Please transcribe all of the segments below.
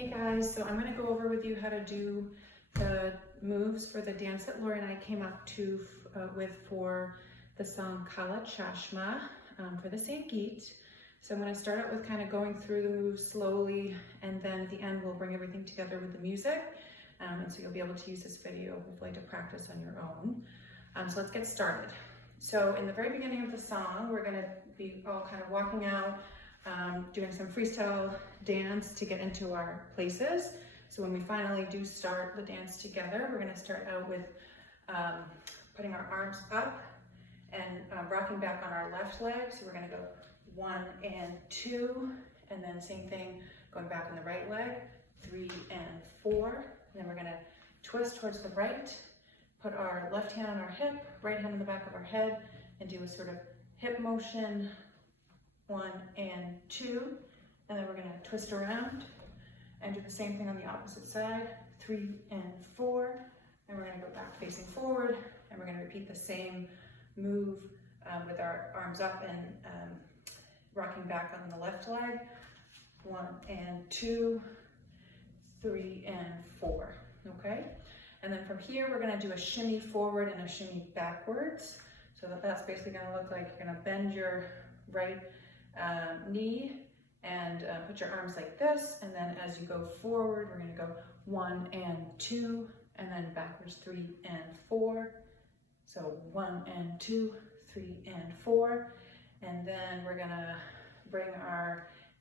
Hey guys, so I'm going to go over with you how to do the moves for the dance that Laura and I came up to with for the song Kala Chashma for the Sangeet. So I'm going to start out with kind of going through the moves slowly, and then at the end we'll bring everything together with the music. And so you'll be able to use this video hopefully to practice on your own. So let's get started. So in the very beginning of the song, we're going to be all kind of walking out, doing some freestyle dance to get into our places. So when we finally do start the dance together, we're going to start out with putting our arms up and rocking back on our left leg. So we're going to go 1 and 2, and then same thing going back on the right leg, 3 and 4. And then we're going to twist towards the right, put our left hand on our hip, right hand on the back of our head, and do a sort of hip motion, 1 and 2, and then we're going to twist around and do the same thing on the opposite side, 3 and 4, and we're going to go back facing forward, and we're going to repeat the same move with our arms up and rocking back on the left leg, 1 and 2, 3 and 4, okay? And then from here, we're going to do a shimmy forward and a shimmy backwards. So that's basically going to look like you're going to bend your right knee and put your arms like this, and then as you go forward, we're going to go 1 and 2, and then backwards 3 and 4. So 1 and 2, 3 and 4, and then we're going to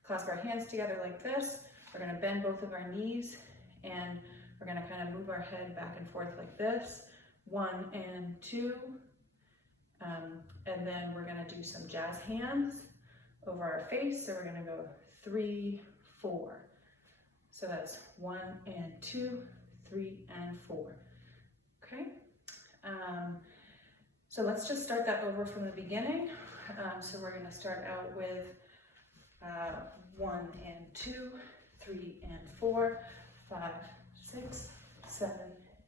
clasp our hands together like this. We're going to bend both of our knees, and we're going to kind of move our head back and forth like this, 1 and 2, and then we're going to do some jazz hands over our face. So we're going to go 3, 4. So that's 1 and 2, 3 and 4. Okay. So let's just start that over from the beginning. So we're going to start out with 1 and 2, 3 and 4, 5, 6, 7,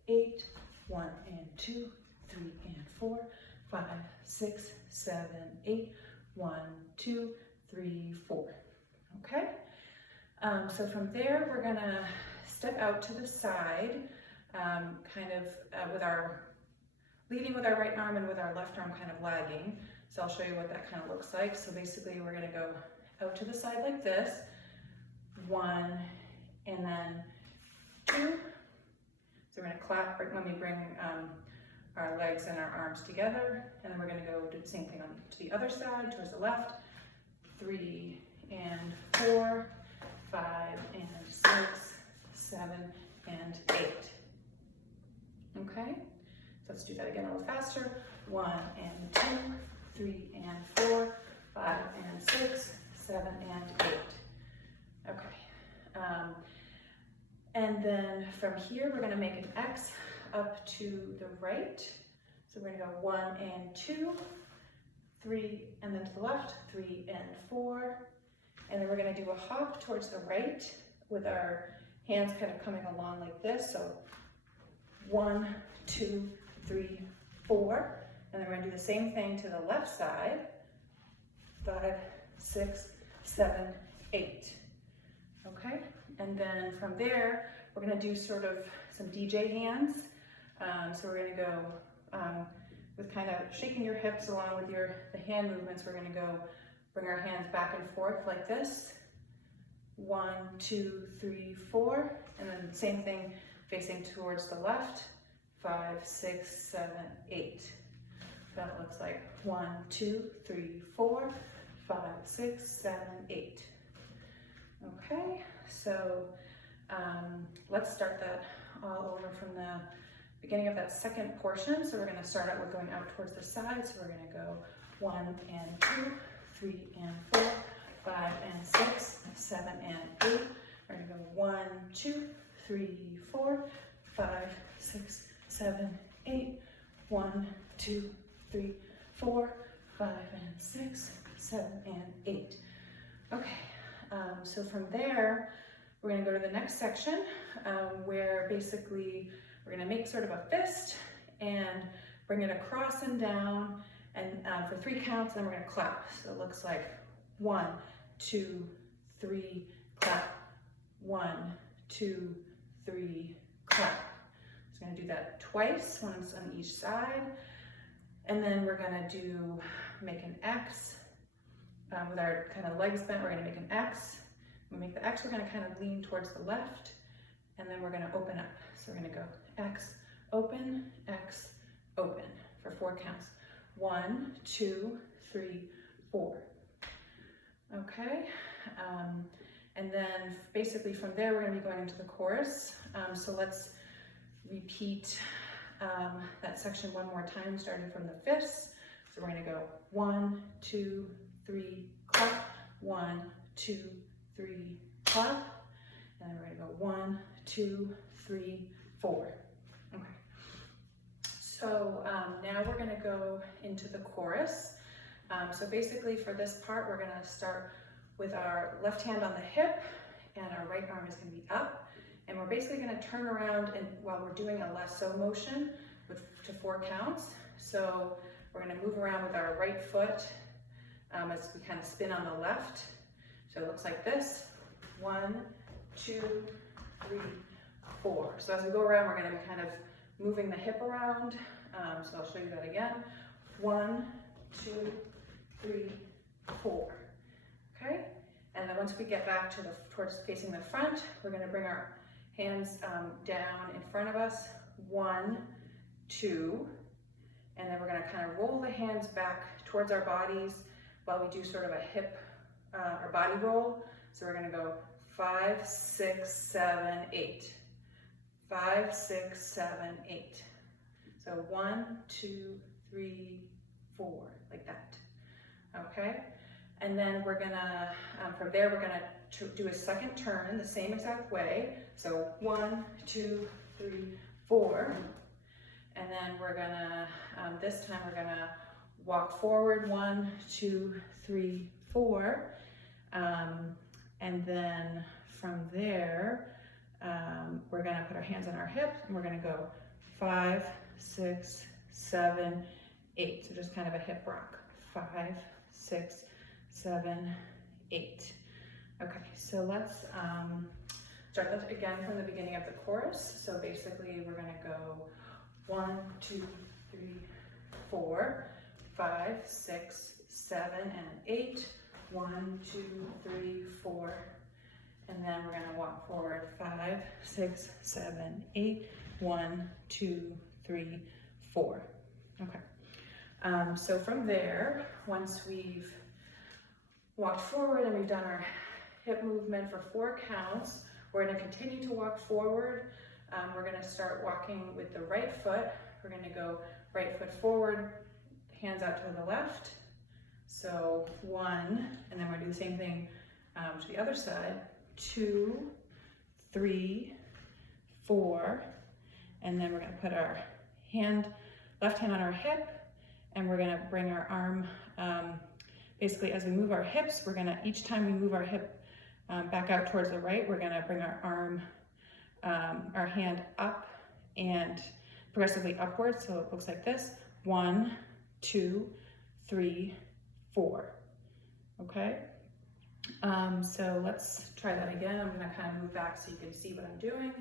8, 1 and 2, 3 and 4, 5, 6, 7, 8, 1, 2, 3, 4. Okay? So from there, we're gonna step out to the side, kind of leading with our right arm and with our left arm kind of lagging. So I'll show you what that kind of looks like. So basically, we're gonna go out to the side like this, 1, and then 2. So we're going to clap right when we bring our legs and our arms together, and then we're going to go do the same thing on to the other side, towards the left, 3 and 4, 5 and 6, 7 and 8. Okay, so let's do that again a little faster. 1 and 2, 3 and 4, 5 and 6, 7 and 8. Okay. And then from here, we're going to make an X up to the right. So we're going to go 1 and 2, 3, and then to the left, 3 and 4. And then we're going to do a hop towards the right with our hands kind of coming along like this. So 1, 2, 3, 4. And then we're going to do the same thing to the left side. 5, 6, 7, 8. Okay, and then from there, we're going to do sort of some DJ hands. So we're going to go with kind of shaking your hips along with the hand movements. We're going to go bring our hands back and forth like this. 1, 2, 3, 4. And then the same thing facing towards the left. 5, 6, 7, 8. That looks like 1, 2, 3, 4, 5, 6, 7, 8. Okay, so let's start that all over from the beginning of that second portion. So we're going to start out with going out towards the side. So we're going to go 1 and 2, 3 and 4, 5 and 6, 7 and 8. We're going to go 1, 2, 3, 4, 5, 6, 7, 8. 1, 2, 3, 4, 5 and 6, 7 and 8. Okay. So from there, we're going to go to the next section where basically we're going to make sort of a fist and bring it across and down, and for 3 counts, and then we're going to clap. So it looks like 1, 2, 3, clap. 1, 2, 3, clap. So I'm gonna do that twice, once on each side. And then we're gonna make an X. With our kind of legs bent, we're gonna make an X. When we make the X, we're gonna kind of lean towards the left, and then we're gonna open up. So we're gonna go X, open, for 4 counts. 1, 2, 3, 4. Okay, and then basically from there, we're gonna be going into the chorus. So let's repeat that section one more time, starting from the fifths. So we're gonna go 1, 2, 3, clap, 1, 2, 3, clap, and then we're gonna go 1, 2, 3, 4. Okay. So now we're gonna go into the chorus. So basically for this part, we're gonna start with our left hand on the hip and our right arm is gonna be up. And we're basically gonna turn around and while we're doing a lasso motion to 4 counts. So we're gonna move around with our right foot as we kind of spin on the left. So it looks like this. 1, 2, 3, 4. So as we go around, we're gonna be kind of moving the hip around. So I'll show you that again. 1, 2, 3, 4. Okay? And then once we get back towards facing the front, we're gonna bring our hands down in front of us. 1, 2, and then we're gonna kind of roll the hands back towards our bodies while we do sort of a hip or body roll. So we're gonna go 5, 6, 7, 8. 5, 6, 7, 8. So 1, 2, 3, 4, like that. Okay? And then we're gonna, from there, we're gonna do a second turn the same exact way. So 1, 2, 3, 4. And then we're gonna, this time we're gonna walk forward 1, 2, 3, 4. And then from there, we're gonna put our hands on our hip and we're gonna go 5, 6, 7, 8. So just kind of a hip rock. 5, 6, 7, 8. Okay, so let's start that again from the beginning of the chorus. So basically we're gonna go 1, 2, 3, 4, 5, 6, 7, and 8. 1, 2, 3, 4. And then we're gonna walk forward 5, 6, 7, 8. 1, 2, 3, 4. Okay. So from there, once we've walked forward and we've done our hip movement for 4 counts, we're gonna continue to walk forward. We're gonna start walking with the right foot. We're gonna go right foot forward, hands out to the left. So 1, and then we're gonna do the same thing to the other side. 2, 3, 4, and then we're gonna put our left hand on our hip, and we're gonna bring our arm, basically as we move our hips, we're gonna, each time we move our hip back out towards the right, we're gonna bring our arm, our hand up and progressively upwards, so it looks like this. 1, 2, 3, 4. Okay? So let's try that again. I'm gonna kind of move back so you can see what I'm doing.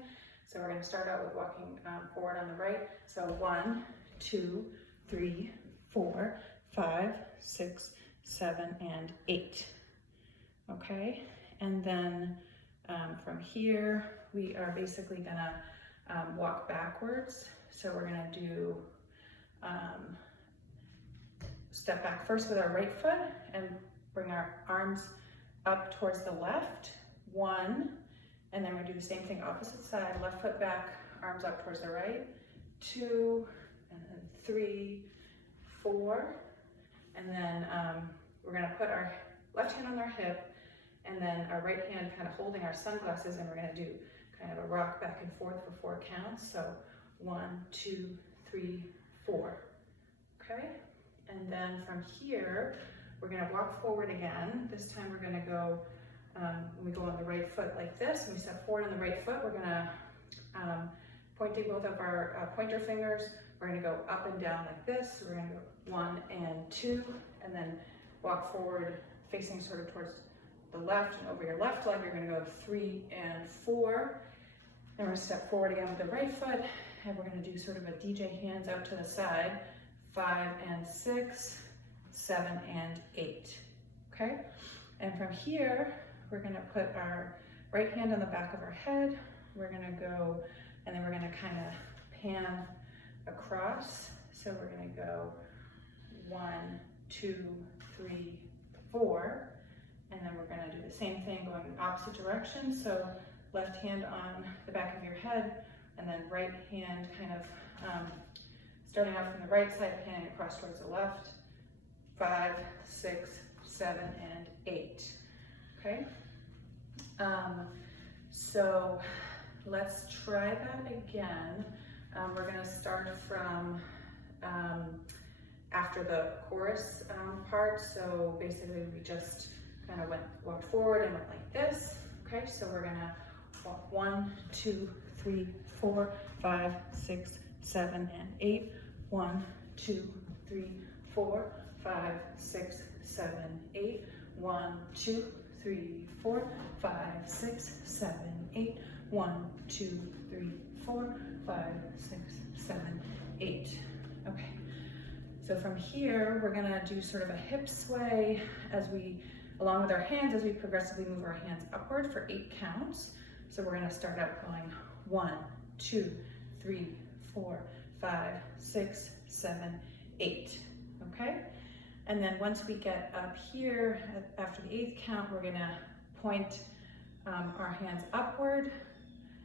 So we're gonna start out with walking forward on the right. So 1, 2, 3, 4, 5, 6, 7, and 8. Okay? And then from here, we are basically gonna walk backwards. So we're gonna do step back first with our right foot and bring our arms up towards the left. 1, and then we're gonna do the same thing opposite side, left foot back, arms up towards the right. 2, and then 3, 4, and then we're gonna put our left hand on our hip and then our right hand kind of holding our sunglasses, and we're gonna do kind of a rock back and forth for 4 counts. So 1, 2, 3, 4. Okay? And then from here, we're gonna walk forward again. This time we're gonna go, when we go on the right foot like this, and we step forward on the right foot, we're gonna, pointing both of our pointer fingers, we're gonna go up and down like this. So we're gonna go 1 and 2, and then walk forward facing sort of towards the left, and over your left leg, you're gonna go 3 and 4. And we're gonna step forward again with the right foot, and we're gonna do sort of a DJ hands out to the side. 5 and 6, 7 and 8, okay? And from here, we're gonna put our right hand on the back of our head. We're gonna go, and then we're gonna kind of pan across. So we're gonna go 1, 2, 3, 4, and then we're gonna do the same thing going in opposite direction. So left hand on the back of your head, and then right hand kind of starting out from the right side, panning across towards the left. 5, 6, 7, and 8, okay? So let's try that again. We're gonna start from after the chorus part. So basically we just kind of walked forward and went like this, okay? So we're gonna walk 1, 2, 3, 4, 5, 6, 7, and 8. 1, 2, 3, 4, 5, 6, 7, 8. 1, 2, 3, 4, 5, 6, 7, 8. 1, 2, 3, 4, 5, 6, 7, 8. Okay. So from here, we're gonna do sort of a hip sway as we, along with our hands, as we progressively move our hands upward for 8 counts. So we're gonna start out going 1, 2, 3, 4, 5, 6, 7, 8, okay? And then once we get up here, after the 8th count, we're gonna point our hands upward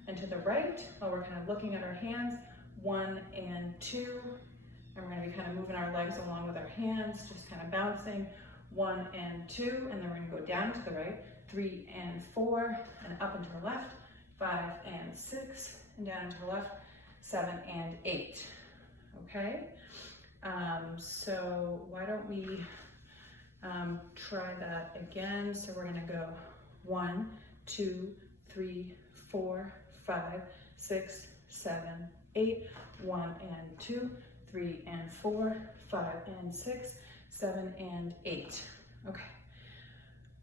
and to the right while we're kind of looking at our hands, 1 and 2, and we're gonna be kind of moving our legs along with our hands, just kind of bouncing, 1 and 2, and then we're gonna go down to the right, 3 and 4, and up and to the left, 5 and 6, and down and to the left, 7 and 8, okay? So why don't we try that again? So we're gonna go 1, 2, 3, 4, 5, 6, 7, 8, 1 and 2, 3 and 4, 5 and 6, 7 and 8. Okay.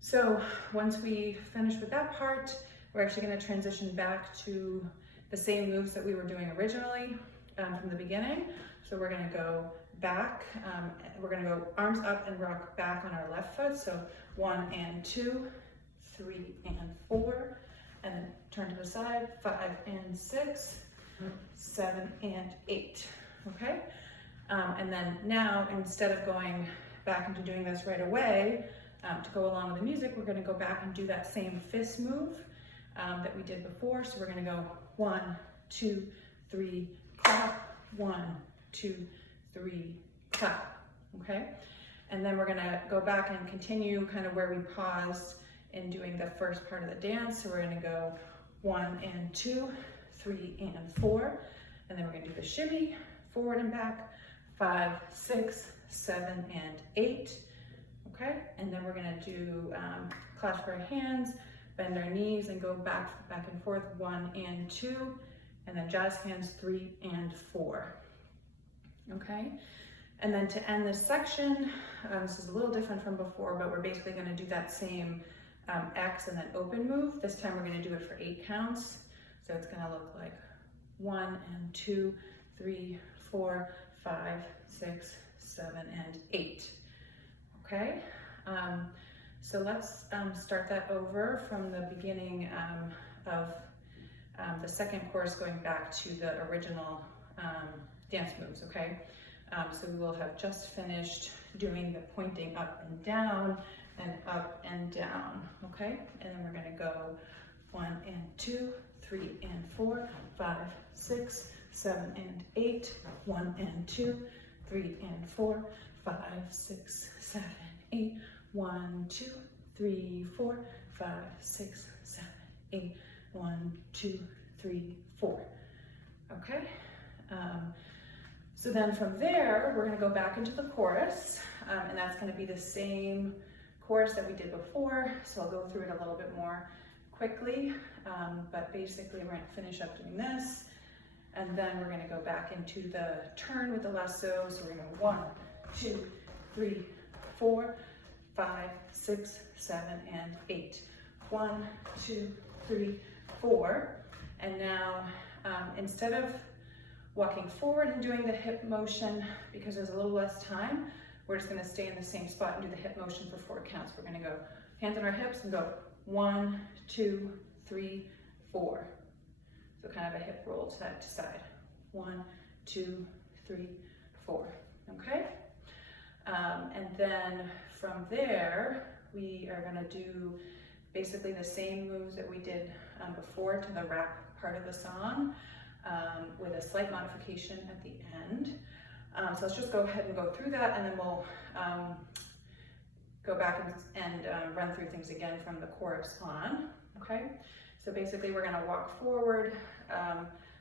So once we finish with that part, we're actually going to transition back to the same moves that we were doing originally from the beginning. So we're going to go back, we're going to go arms up and rock back on our left foot. So 1 and 2, 3 and 4, and then turn to the side, 5 and 6, 7 and 8, okay? And then now, instead of going back into doing this right away, to go along with the music, we're gonna go back and do that same fist move that we did before. So we're gonna go 1, 2, 3, clap, 1, 2, 3, clap, okay? And then we're gonna go back and continue kind of where we paused in doing the first part of the dance. So we're gonna go 1 and 2, 3 and 4, and then we're gonna do the shimmy, forward and back, 5, 6, 7, and 8, okay? And then we're gonna do clasp our hands, bend our knees, and go back and forth, 1 and 2, and then jazz hands, 3 and 4, okay? And then to end this section, this is a little different from before, but we're basically gonna do that same X and then open move. This time we're gonna do it for 8 counts. So it's gonna look like 1 and 2, 3, 4, 5, 6, 7, and 8, okay? So let's start that over from the beginning of the second course, going back to the original dance moves, okay? So we will have just finished doing the pointing up and down, okay? And then we're gonna go 1 and 2, 3 and 4, 5, 6, 7 and 8, 1 and 2, 3 and 4, 5, 6, 7, 8, 1, 2, 3, 4, 5, 6, 7, 8, 1, 2, 3, 4, okay? So then from there, we're gonna go back into the chorus, and that's gonna be the same chorus that we did before, so I'll go through it a little bit more quickly, but basically we're gonna finish up doing this, and then we're gonna go back into the turn with the lasso. So we're gonna go 1, 2, 3, 4, 5, 6, 7, and 8. 1, 2, 3, 4, And now, instead of walking forward and doing the hip motion, because there's a little less time, we're just gonna stay in the same spot and do the hip motion for 4 counts. We're gonna go hands on our hips and go 1, 2, 3, 4. So kind of a hip roll side to side. 1, 2, 3, 4, okay? And then from there, we are gonna do basically the same moves that we did before to the rap part of the song, with a slight modification at the end. So let's just go ahead and go through that, and then we'll go back and run through things again from the chorus on, okay? So basically we're gonna walk forward,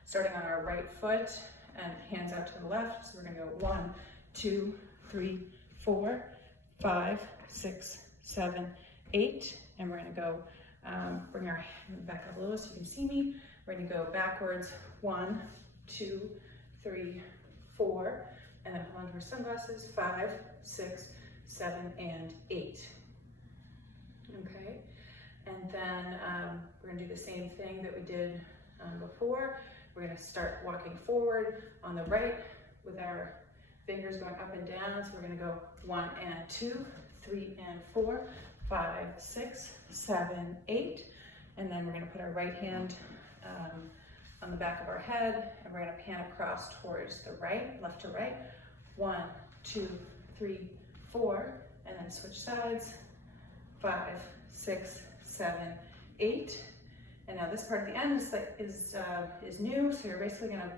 starting on our right foot and hands out to the left. So we're gonna go 1, 2, 3, 4, 5, 6, 7, 8. And we're gonna go, bring our hand back up a little so you can see me. We're gonna go backwards, 1, 2, 3, 4, and then hold on to our sunglasses, 5, 6, 7, and 8. Okay, and then we're gonna do the same thing that we did before. We're gonna start walking forward on the right with our fingers going up and down. So we're gonna go 1 and 2, 3 and 4, 5, 6, 7, 8. And then we're gonna put our right hand on the back of our head, and we're gonna pan across towards the right, left to right. 1, 2, 3, 4, and then switch sides. 5, 6, 7, 8. And now this part at the end is new, so you're basically gonna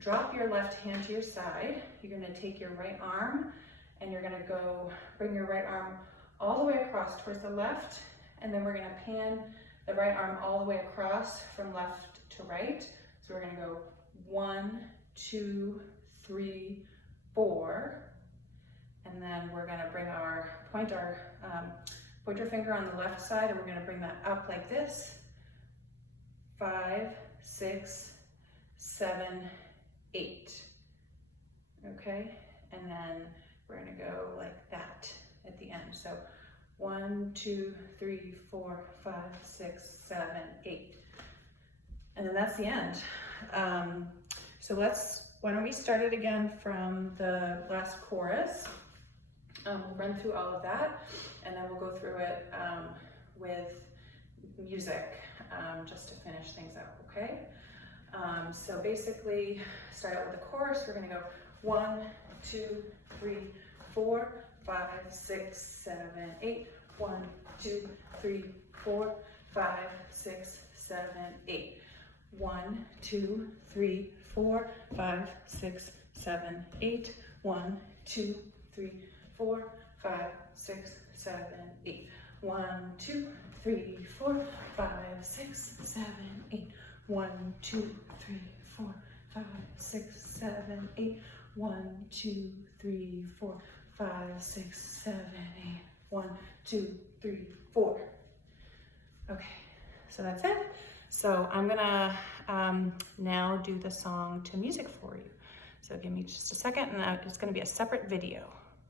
drop your left hand to your side. You're gonna take your right arm, and you're gonna go bring your right arm all the way across towards the left, and then we're gonna pan the right arm all the way across from left to right. So we're gonna go 1, 2, 3, 4, and then we're gonna bring our pointer finger on the left side, and we're gonna bring that up like this. 5, 6, 7, 8. Okay, and then we're gonna go like that at the end. So 1, 2, 3, 4, 5, 6, 7, 8. And then that's the end. So why don't we start it again from the last chorus. We'll run through all of that, and then we'll go through it with music just to finish things up, okay? So basically, start out with the chorus. We're gonna go 1, 2, 3, 4, 5, 6, 7, 8. 1, 2, 3, 4, 5, 6, 7, 8. 1, 2, 3, 4, 5, 6, 7, 8. 1, 2, 3, 4, 5, 6, 7, 8. 1, 2, 3, 4, 5, 6, 7, 8. 1, 2, 3, 4, 5, 6, 7, 8. 1, 2, 3, 4, 5, 6, 7, 8. 1, 2, 3, 4. Okay, so that's it. So I'm gonna now do the song to music for you. So give me just a second, and it's gonna be a separate video.